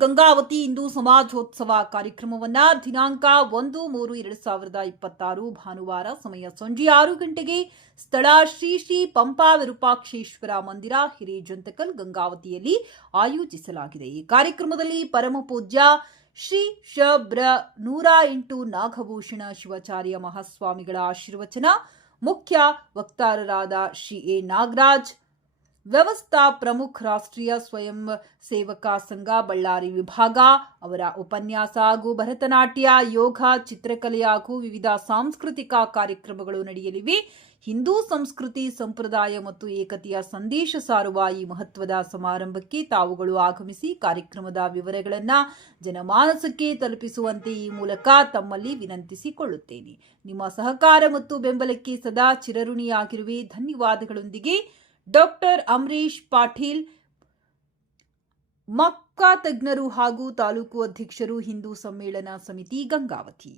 ಗಂಗಾವತಿ ಹಿಂದೂ ಸಮಾಜೋತ್ಸವ ಕಾರ್ಯಕ್ರಮವನ್ನ ದಿನಾಂಕ 1-3-2026 ಭಾನುವಾರ ಸಮಯ ಸಂಜೆ 6 ಗಂಟೆಗೆ ಸ್ಥಳ ಶ್ರೀ ಶ್ರೀ ಪಂಪಾ ವಿರೂಪಾಕ್ಷೇಶ್ವರ ಮಂದಿರ ಹಿರೇಜಂತಕಲ್ ಗಂಗಾವತಿಯಲ್ಲಿ ಆಯೋಜಿಸಲಾಗಿದೆ. ಈ ಕಾರ್ಯಕ್ರಮದಲ್ಲಿ ಪರಮ ಪೂಜ್ಯ ಶ್ರೀ ಶಬ್ರ 108 ನಾಗಭೂಷಣ ಶಿವಾಚಾರ್ಯ ಮಹಾಸ್ವಾಮಿಗಳ ಆಶೀರ್ವಚನ, ಮುಖ್ಯ ವಕ್ತಾರರಾದ ಶ್ರೀ ಎ ನಾಗರಾಜ್, ವ್ಯವಸ್ಥಾ ಪ್ರಮುಖ ರಾಷ್ಟ್ರೀಯ ಸ್ವಯಂ ಸೇವಕ ಸಂಘ ಬಳ್ಳಾರಿ ವಿಭಾಗ ಅವರ ಉಪನ್ಯಾಸ ಹಾಗೂ ಭರತನಾಟ್ಯ, ಯೋಗ, ಚಿತ್ರಕಲೆ ಹಾಗೂ ವಿವಿಧ ಸಾಂಸ್ಕೃತಿಕ ಕಾರ್ಯಕ್ರಮಗಳು ನಡೆಯಲಿವೆ. ಹಿಂದೂ ಸಂಸ್ಕೃತಿ, ಸಂಪ್ರದಾಯ ಮತ್ತು ಏಕತೆಯ ಸಂದೇಶ ಸಾರುವ ಈ ಮಹತ್ವದ ಸಮಾರಂಭಕ್ಕೆ ತಾವುಗಳು ಆಗಮಿಸಿ ಕಾರ್ಯಕ್ರಮದ ವಿವರಗಳನ್ನು ಜನಮಾನಸಕ್ಕೆ ತಲುಪಿಸುವಂತೆ ಈ ಮೂಲಕ ತಮ್ಮಲ್ಲಿ ವಿನಂತಿಸಿಕೊಳ್ಳುತ್ತೇನೆ. ನಿಮ್ಮ ಸಹಕಾರ ಮತ್ತು ಬೆಂಬಲಕ್ಕೆ ಸದಾ ಚಿರಋಣಿಯಾಗಿರುವೆ. ಧನ್ಯವಾದಗಳೊಂದಿಗೆ ಡಾಕ್ಟರ್ ಅಮರೀಶ್ ಪಾಟೀಲ್, ಮಕ್ಕಾ ತಜ್ಞರು ಹಾಗೂ ತಾಲೂಕು ಅಧ್ಯಕ್ಷರು, ಹಿಂದೂ ಸಮ್ಮೇಳನ ಸಮಿತಿ, ಗಂಗಾವತಿ.